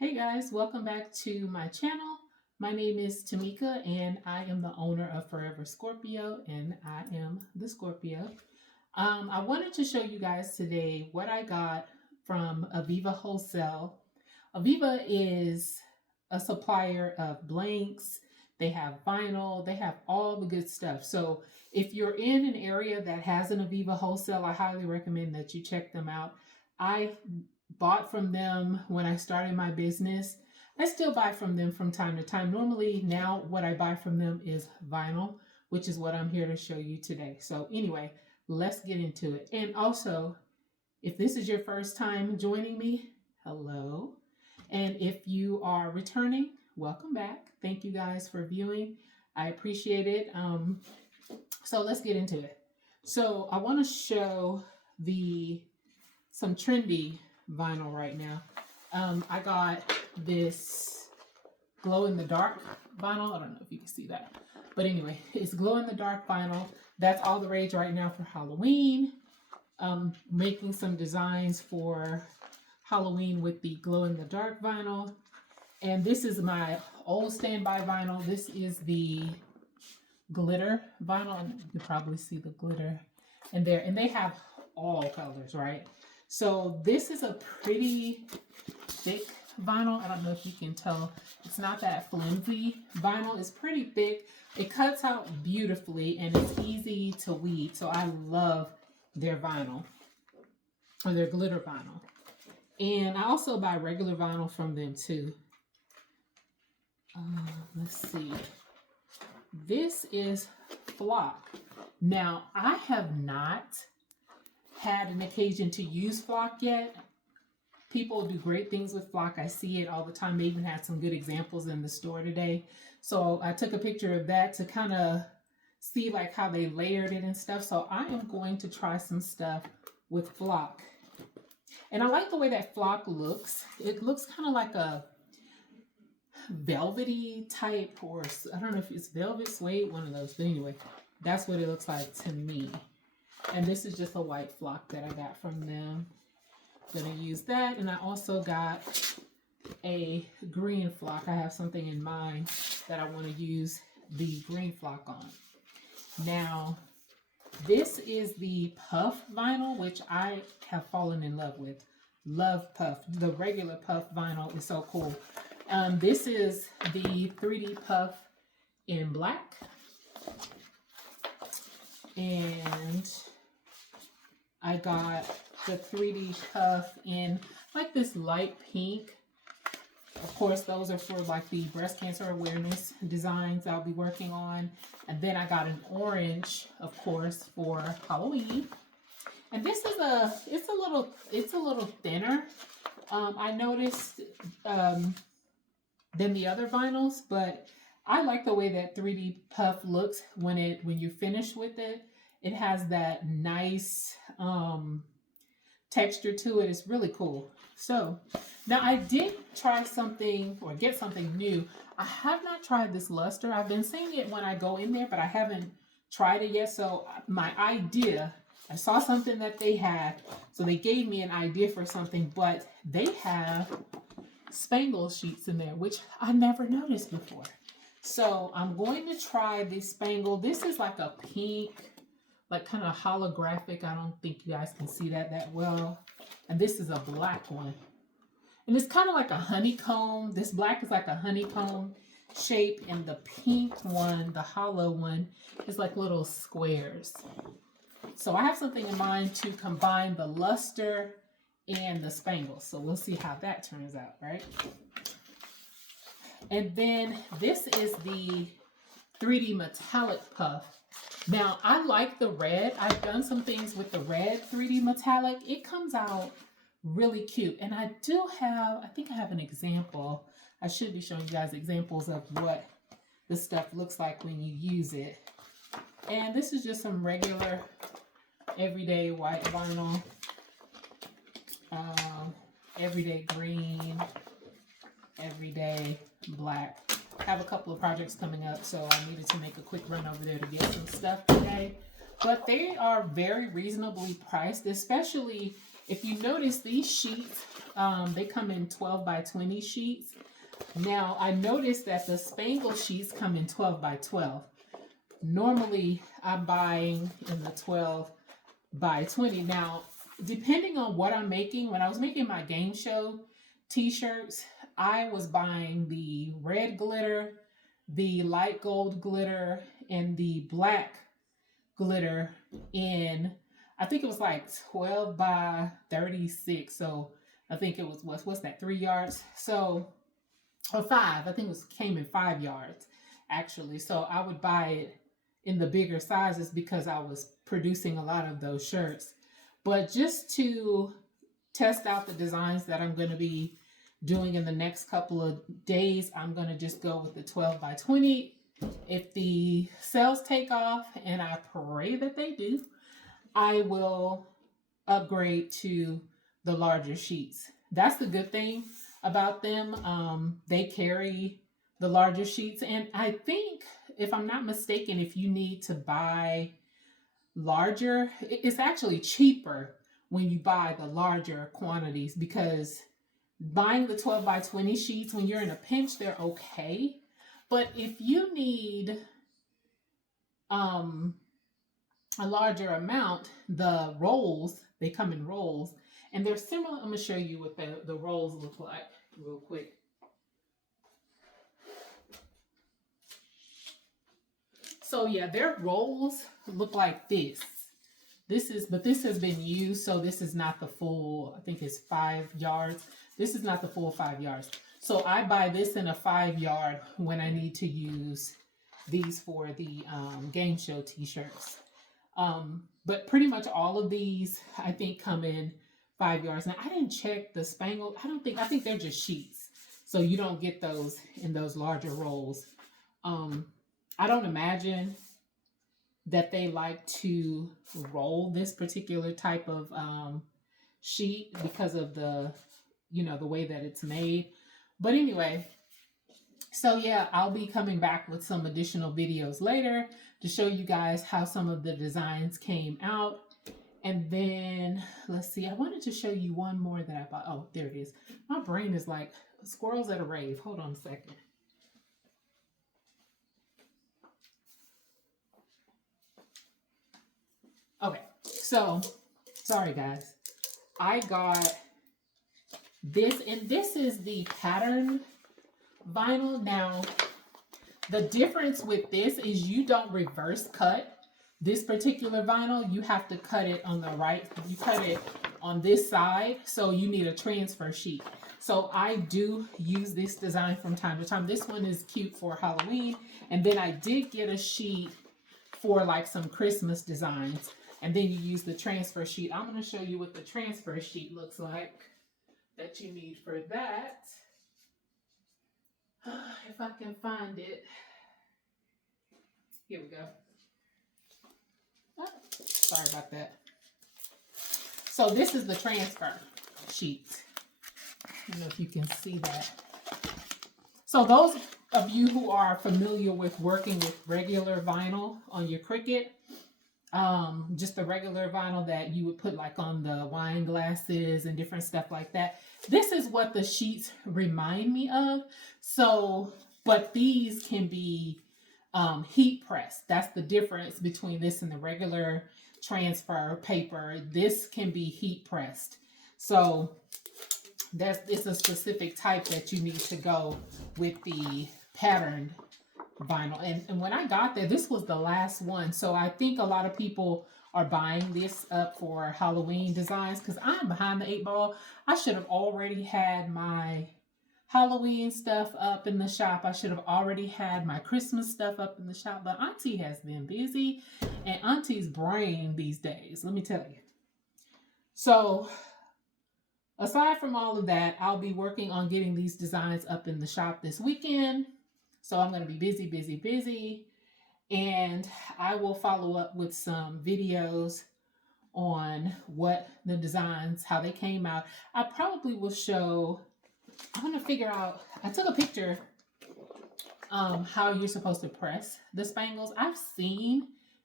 Hey guys, welcome back to my channel. My name is Tamika and I am the owner of Forever Scorpio and I am the Scorpio. I wanted to show you guys today what I got from Aviva Wholesale. Aviva is a supplier of blanks. They have vinyl, they have all the good stuff. So if you're in an area that has an Aviva Wholesale, I highly recommend that you check them out. I bought from them when I started my business. I still buy from them from time to time. Normally now what I buy from them is vinyl, which is what I'm here to show you today. So anyway, let's get into it. And also, if this is your first time joining me, hello. And if you are returning, welcome back. Thank you guys for viewing. I appreciate it. So let's get into it. So I want to show some trendy vinyl right now. I got this glow in the dark vinyl. I don't know if you can see that, but anyway, it's glow in the dark vinyl. That's all the rage right now for Halloween. Making some designs for Halloween with the glow in the dark vinyl. And this is my old standby vinyl. This is the glitter vinyl, and you can probably see the glitter in there. And they have all colors, right? So this is a pretty thick vinyl. I don't know if you can tell. It's not that flimsy vinyl. It's pretty thick. It cuts out beautifully and it's easy to weed. So I love their vinyl, or their glitter vinyl. And I also buy regular vinyl from them too. Let's see. This is flock. Now, I have not had an occasion to use flock yet. People do great things with flock. I see it all the time. They even had some good examples in the store today. So I took a picture of that to kind of see like how they layered it and stuff. So I am going to try some stuff with flock. And I like the way that flock looks. It looks kind of like a velvety type, or I don't know if it's velvet, suede, one of those. But anyway, that's what it looks like to me. And this is just a white flock that I got from them. I'm gonna use that. And I also got a green flock. I have something in mind that I want to use the green flock on. Now, this is the puff vinyl, which I have fallen in love with. Love puff. The regular puff vinyl is so cool. This is the 3D puff in black. And I got the 3D puff in like this light pink. Of course, those are for like the breast cancer awareness designs I'll be working on. And then I got an orange, of course, for Halloween. And this is it's a little thinner. I noticed than the other vinyls, but I like the way that 3D puff looks when you finish with it. It has that nice texture to it. It's really cool. So now I did try something, or get something new. I have not tried this luster. I've been seeing it when I go in there, but I haven't tried it yet. So my idea, I saw something that they had, so they gave me an idea for something, but they have spangle sheets in there, which I never noticed before. So I'm going to try this spangle. This is like a pink, like kind of holographic. I don't think you guys can see that well. And this is a black one. And it's kind of like a honeycomb. This black is like a honeycomb shape. And the pink one, the hollow one, is like little squares. So I have something in mind to combine the luster and the spangle. So we'll see how that turns out, right? And then this is the 3D metallic puff. Now, I like the red. I've done some things with the red 3D metallic. It comes out really cute. And I think I have an example. I should be showing you guys examples of what this stuff looks like when you use it. And this is just some regular, everyday white vinyl. Everyday green, everyday black. I have a couple of projects coming up, so I needed to make a quick run over there to get some stuff today. But they are very reasonably priced, especially If you notice, these sheets, they come in 12 by 20 sheets. Now, I noticed that the Spangle sheets come in 12 by 12. Normally, I'm buying in the 12 by 20. Now, depending on what I'm making, when I was making my game show t-shirts, I was buying the red glitter, the light gold glitter, and the black glitter in, I think it was like 12 by 36. So I think it was, what's that, 3 yards? So, or 5, I think it was, came in 5 yards actually. So I would buy it in the bigger sizes because I was producing a lot of those shirts. But just to test out the designs that I'm going to be doing in the next couple of days, I'm going to just go with the 12 by 20. If the sales take off, and I pray that they do, I will upgrade to the larger sheets. That's the good thing about them. They carry the larger sheets, and I think, if I'm not mistaken, if you need to buy larger, it's actually cheaper when you buy the larger quantities, because buying the 12 by 20 sheets, when you're in a pinch, they're okay. But if you need a larger amount, the rolls, they come in rolls, and they're similar. I'm going to show you what the rolls look like real quick. So yeah, their rolls look like this. But this has been used, so this is not the full, I think it's 5 yards. This is not the full 5 yards. So I buy this in a 5 yard when I need to use these for the game show t-shirts. But pretty much all of these, I think, come in 5 yards. Now, I didn't check the Spangle. I think they're just sheets. So you don't get those in those larger rolls. I don't imagine that they like to roll this particular type of sheet because of the way that it's made. But anyway, so yeah, I'll be coming back with some additional videos later to show you guys how some of the designs came out. And then, let's see, I wanted to show you one more that I bought. Oh, there it is. My brain is like squirrels at a rave. Hold on a second. Okay, so, sorry guys. I got this, and this is the pattern vinyl. Now, the difference with this is you don't reverse cut this particular vinyl. You have to cut it on the right. You cut it on this side, so you need a transfer sheet. So I do use this design from time to time. This one is cute for Halloween, and then I did get a sheet for like some Christmas designs. And then you use the transfer sheet. I'm going to show you what the transfer sheet looks like that you need for that. If I can find it. Here we go. Oh, sorry about that. So this is the transfer sheet. I don't know if you can see that. So those of you who are familiar with working with regular vinyl on your Cricut, just the regular vinyl that you would put like on the wine glasses and different stuff like that. This is what the sheets remind me of. So, but these can be heat pressed. That's the difference between this and the regular transfer paper. This can be heat pressed. So it's a specific type that you need to go with the patterned vinyl. And when I got there, this was the last one. So I think a lot of people are buying this up for Halloween designs, because I'm behind the 8 ball. I should have already had my Halloween stuff up in the shop. I should have already had my Christmas stuff up in the shop. But Auntie has been busy, and Auntie's brain these days, let me tell you. So aside from all of that, I'll be working on getting these designs up in the shop this weekend. So I'm going to be busy, and I will follow up with some videos on what the designs, how they came out. I probably will show, I'm going to figure out, I took a picture how you're supposed to press the spangles. I've seen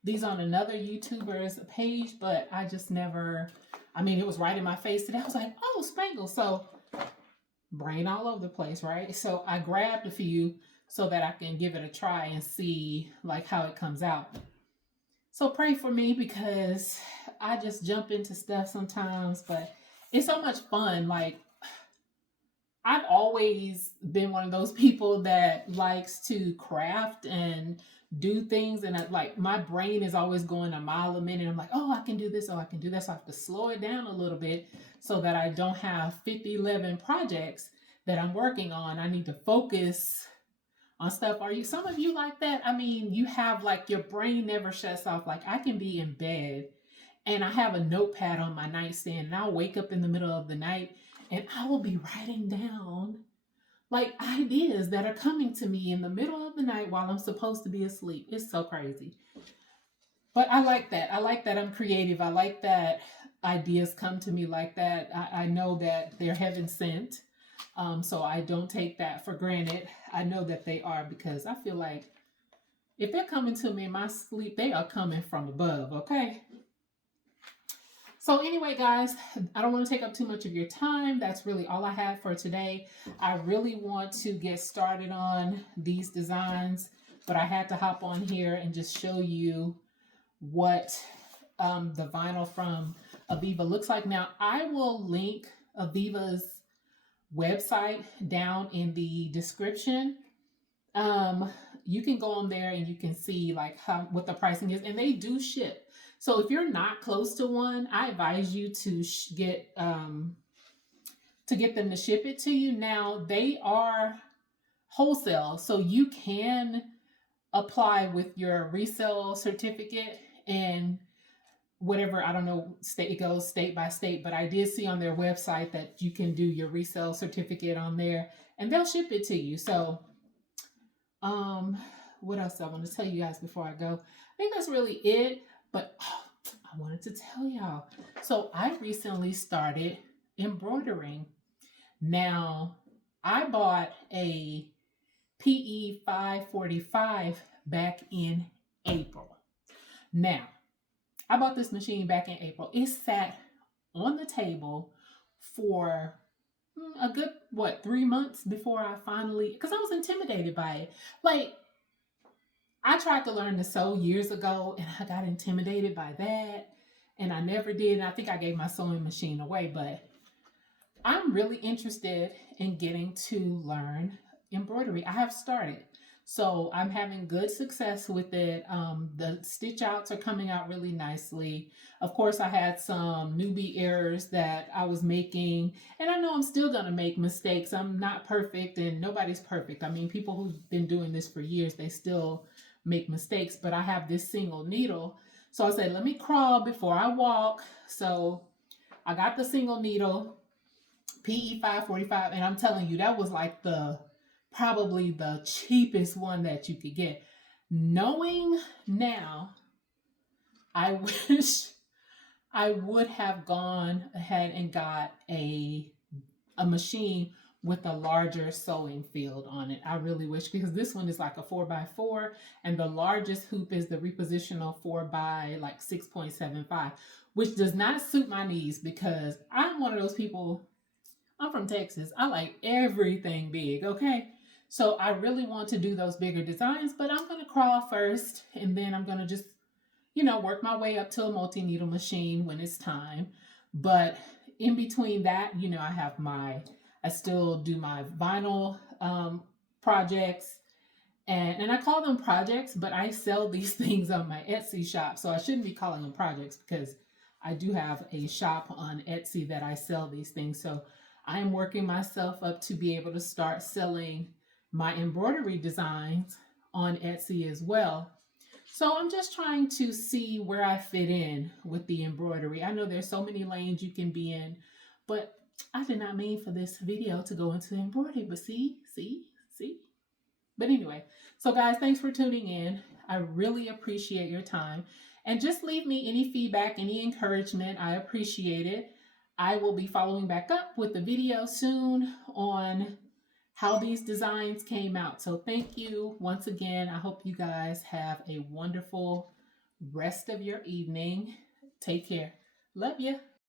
these on another YouTuber's page, but I just never, I mean, it was right in my face today. I was like, oh, spangles. So brain all over the place, right? So I grabbed a few so that I can give it a try and see like how it comes out. So pray for me because I just jump into stuff sometimes, but it's so much fun. Like I've always been one of those people that likes to craft and do things, and like my brain is always going a mile a minute. I'm like, oh, I can do this, oh, I can do this. So I have to slow it down a little bit so that I don't have 50, 11 projects that I'm working on. I need to focus on stuff. Are you some of you like that? I mean, you have like your brain never shuts off. Like I can be in bed and I have a notepad on my nightstand and I'll wake up in the middle of the night and I will be writing down like ideas that are coming to me in the middle of the night while I'm supposed to be asleep. It's so crazy. But I like that. I like that I'm creative. I like that ideas come to me like that. I know that they're heaven sent. So I don't take that for granted. I know that they are because I feel like if they're coming to me in my sleep, they are coming from above, okay? So anyway, guys, I don't want to take up too much of your time. That's really all I have for today. I really want to get started on these designs, but I had to hop on here and just show you what the vinyl from Aviva looks like. Now, I will link Aviva's website down in the description. You can go on there and you can see like what the pricing is, and they do ship. So if you're not close to one, I advise you to get them to ship it to you. Now they are wholesale, so you can apply with your resale certificate and whatever, I don't know, state it goes state by state, but I did see on their website that you can do your resale certificate on there and they'll ship it to you. So what else I want to tell you guys before I go? I think that's really it, but I wanted to tell y'all. So I recently started embroidering. Now, I bought a PE 545 back in April. Now, I bought this machine back in April. It sat on the table for a good, 3 months before I finally, because I was intimidated by it. Like, I tried to learn to sew years ago and I got intimidated by that and I never did. And I think I gave my sewing machine away, but I'm really interested in getting to learn embroidery. I have started. So I'm having good success with it. The stitch outs are coming out really nicely. Of course, I had some newbie errors that I was making, and I know I'm still going to make mistakes. I'm not perfect and nobody's perfect. I mean, people who've been doing this for years, they still make mistakes, but I have this single needle. So I said, let me crawl before I walk. So I got the single needle, PE 545, and I'm telling you, that was like probably the cheapest one that you could get. Knowing now, I wish I would have gone ahead and got a machine with a larger sewing field on it. I really wish, because this one is like a 4x4 and the largest hoop is the repositional 4x like 6.75, which does not suit my needs because I'm one of those people. I'm from Texas. I like everything big, okay? So I really want to do those bigger designs, but I'm going to crawl first and then I'm going to just, work my way up to a multi-needle machine when it's time. But in between that, I still do my vinyl projects. And I call them projects, but I sell these things on my Etsy shop. So I shouldn't be calling them projects because I do have a shop on Etsy that I sell these things. So I am working myself up to be able to start selling my embroidery designs on Etsy as well. So I'm just trying to see where I fit in with the embroidery. I know there's so many lanes you can be in, but I did not mean for this video to go into embroidery, but see. But anyway, so guys, thanks for tuning in. I really appreciate your time. And just leave me any feedback, any encouragement. I appreciate it. I will be following back up with the video soon on how these designs came out. So thank you once again. I hope you guys have a wonderful rest of your evening. Take care. Love you.